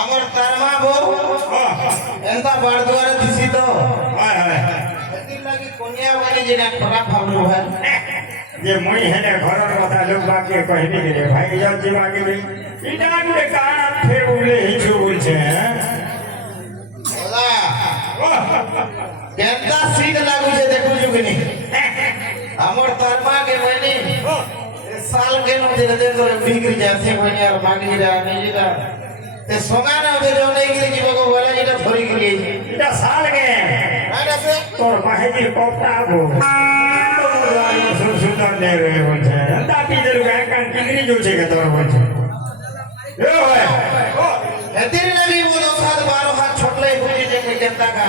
আমার তারমা বউ এন্তা বারদুয়ারে দিছি তো এতির লাগি কোনিয়া বানি যেটা খারাপ ভাবলো ভাই যে মই হেনে ঘরের কথা লোক বাকি কইবি রে ভাই যাচ্ছি বাকি এটা গুলো কান ফের উলে হিচু বলছে ওলা কেনটা সিট লাগুছে দেখু জুগনি আমার তারমা কে বনি साल के नो जे दे तो बिगड़ जाते बनी और मांगी जा नहीं जा ते सोगाना दे जो नहीं गिरी जीव को बोला जेटा थोड़ी गिरी এটা সাল গে आडा से তোর মাহেজি কোপটা গো সুন্দর নে রে বলছে দাপি দে গায় কান কিংরি জুছে কে তোর বলছে এ ভাই এতির লাগি বলো 7-12 হাত ছটলে বুঝি যে কেনটা का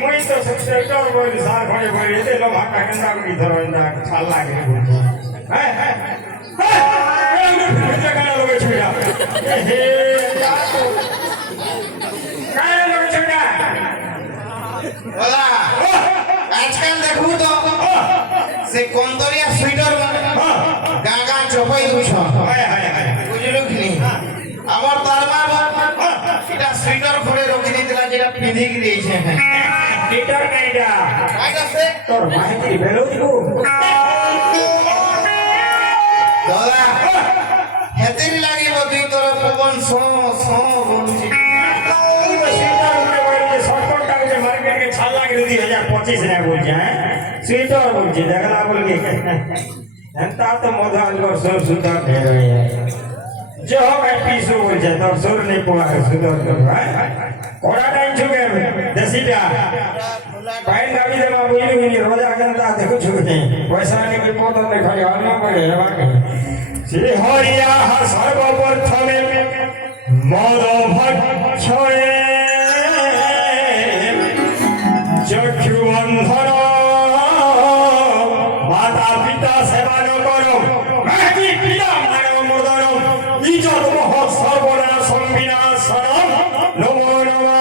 মই তো সেক্টর বল সার ঘরে ঘরে দে লো ভাটা কেনটা করি ধরন্দা ছাল লাগে বলছে হ্যাঁ হ্যাঁ হ্যাঁ কানা লোকে ছুড়া হে কানা লোকে ছুড়া ওলা আজকাল দেখু তো সে কন্দরিয়া সুইটার গাগা চপাই দুছ হায় হায় হায় বুঝলো কি আমার তারমা এটা সুইটার ঘরে রকি দিতলা যেটা পিঁধি কি দিয়েছে টিটার কাইডা আইডা সে তোর মাইকি বেলো দিবো দাদা হেতেরি লাগিব তুই তোর পবন সো সো বলছি सीटर उड़े वाले शॉर्टकट का मार्केट के 6 लाख दे 2025 रे बोल जाए सीटर बोल जी देखला बोल के एंता तो मधान को सर सुधार दे रहे हैं जो मैं पीसो बोल जाए तो सुर नहीं पड़ा सुधार कर भाई कोड़ा टाइम छुगे दसीटा भाई नबी दे बाबू जी ने रोजा करता देखो छुगे पैसा ने के पोतो ने खाली हरना पड़े बाकी श्री हरिया सर्वप्रथमे मद भक्षये चक्षु बंधन माता पिता सेवा न करो माटी पिता मानव मर्दन इज्जत मोह सर्वनाश विनाशनम नमो नमः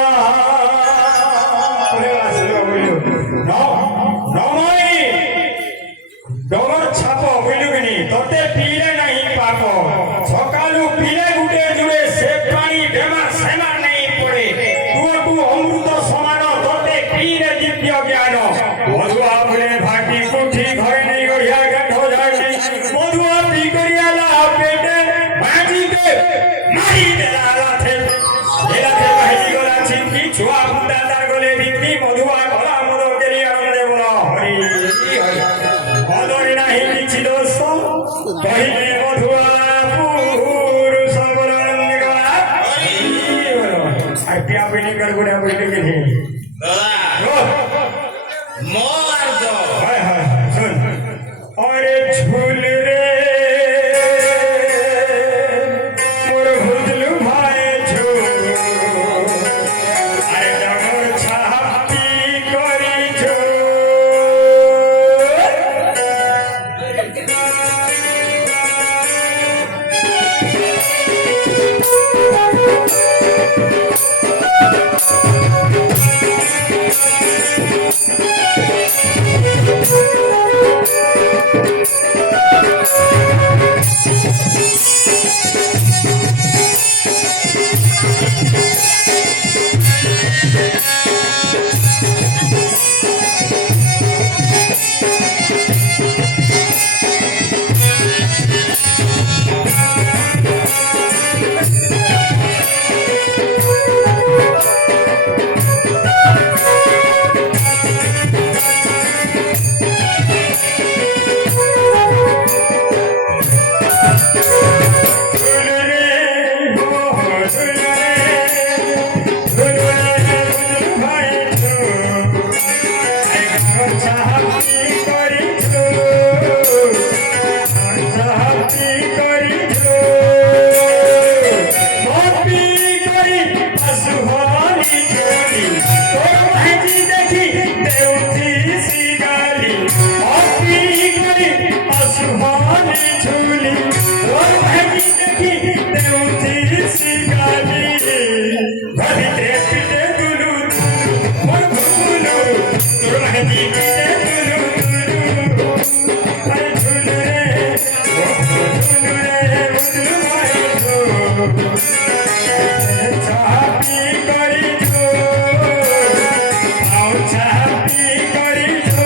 नमय डगर छाप बुझलुनि तोते पीले नहीं पाप सकालू पीले गुटे जुड़े से पानी बेमार सेमार नहीं पड़े तू अमृत समान तोते पीले दिव्य ज्ञान मधुआ बोले भाटी कुठी घरे नहीं गड़िया गठ हो जाए मधुआ पी करिया ला पेटे भाजी के मारी देला लाथे भाजी गोला चिंकी छुआ बुंदा तार गोले बिक्री मधुआ घोड़ा मधु के लिए आनंद बोला हरि हरि नहीं किछि दोष कहिले मधुआ पुरुष बोलन गला हरि आज्ञा बिनी कर गुड़ा बोले के नहीं দাদা মোর তো हाय हाय सुन अरे झूल रे बांधवानी झूली और महकी देखी देवती सिगाली भरी ते पीते दुलू और भूलू तोर महकी पीते दुलू अरे झूल रे चापी करी जो आओ चापी करी जो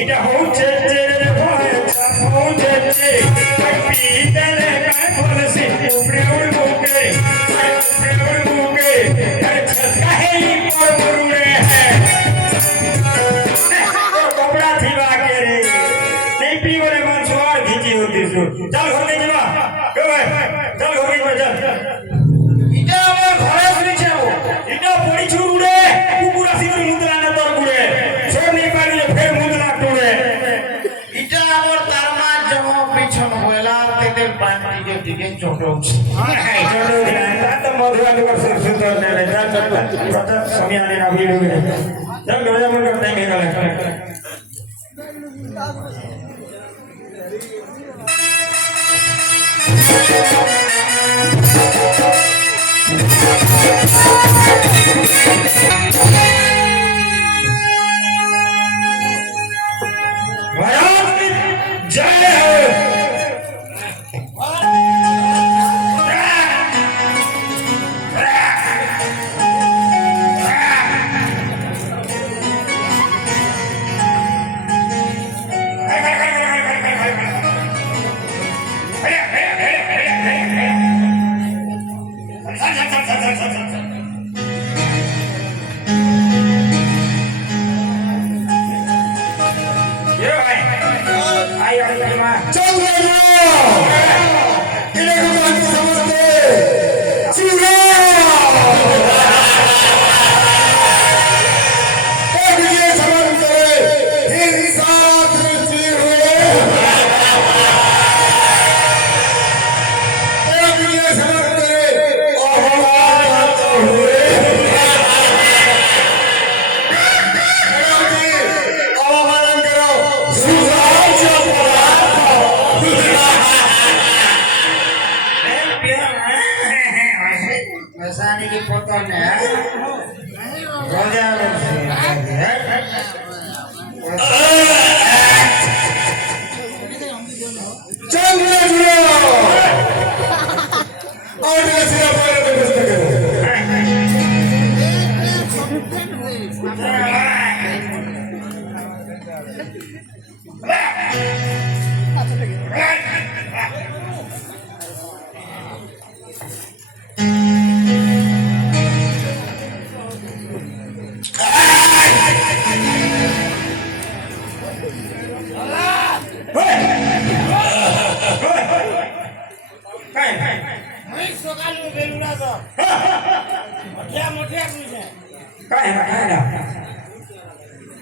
এটা হচ্ছে যে ভয় হচ্ছে যে পিতলে কায় বলছি উপরে উড়বুকে উপরে উড়বুকে আরে ছক্কা হে পর পড়ুরে তোর কপড়া থিবা কে রে নেই পিওরে মনসুয়ার ঘিচি হতি চল ঘরে যাবা কই চল ঘরে যাবা চল এটা আমার ঘরে শুনেছে এটা পড়িছু উড়ে কুকুর আসিবি মুদ্রা না তোর উড়ে ছোট নেই পারিলে ফের মুদ্রা টুড়ে এটা আমার তারমা জমা পিছন হইলা তেদের পান্ডিকে দিকে চটৌছে जय हो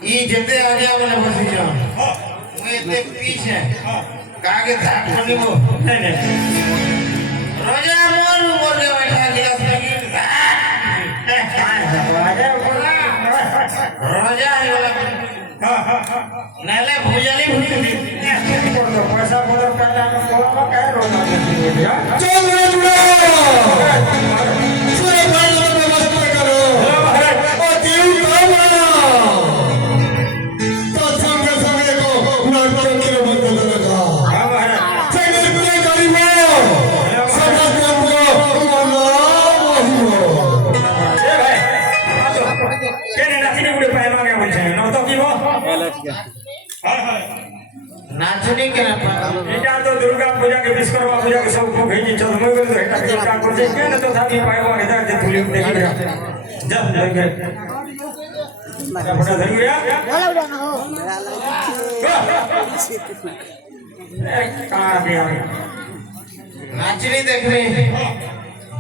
ई जते आगे वाले बसी जो मैं ते पीछे कागे धाक बनी वो नहीं रोजा मोर ऊपर के बैठा गिलास लगी रोजा ही वाला नाले भुजाली भुजी पैसा बोलो काटा में बोलो क्या रोना चल रे जुड़ो पूरे भाई लोग व्यवस्था करो और दिल तब तो संगे संगे को नाटक के बंद लगा संगे पूरे गरीबों समाज में हमको मना वही हो ए भाई केने नाचनी गुडे पाए मांगे बोलछे न तो की हो हां हां नाचनी के ना এটা তো দুর্গা পূজা के विश्वकर्मा पूजा के सब को भेजी चल मैं तो हेटा के काम कर दे के न तो थाकी पाएवा हेटा जे तुली देखी जा लगे क्या बड़ा धर गया कहां गया नाचनी देखले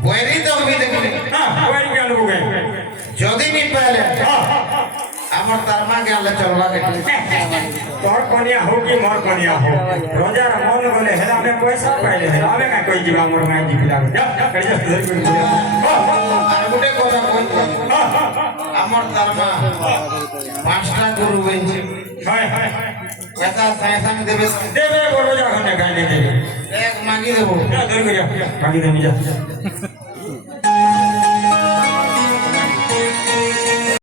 वैरी तो भी देखले हां वही क्या लोग गए যদি নি পালে हां আমার তারমা আগে আলে চলবা দেখি তোর কনিয়া হোক কি মোর কনিয়া হোক রোজার মন গলে হেলা আমি পয়সা পাইলে হেলা আমি কাই কই দিবা মোর মাই দিবি লাগে যা কই যা ধরে কই দিবি আর গোটে কথা কই আমার ধর্মা পাঁচটা গরু হইছে হায় হায় এটা সাইসাং দেবে দেবে বড় রোজা খনে গাইলে দেবে এক মাগি দেবো যা ধরে কই যা কাটি দেবি যা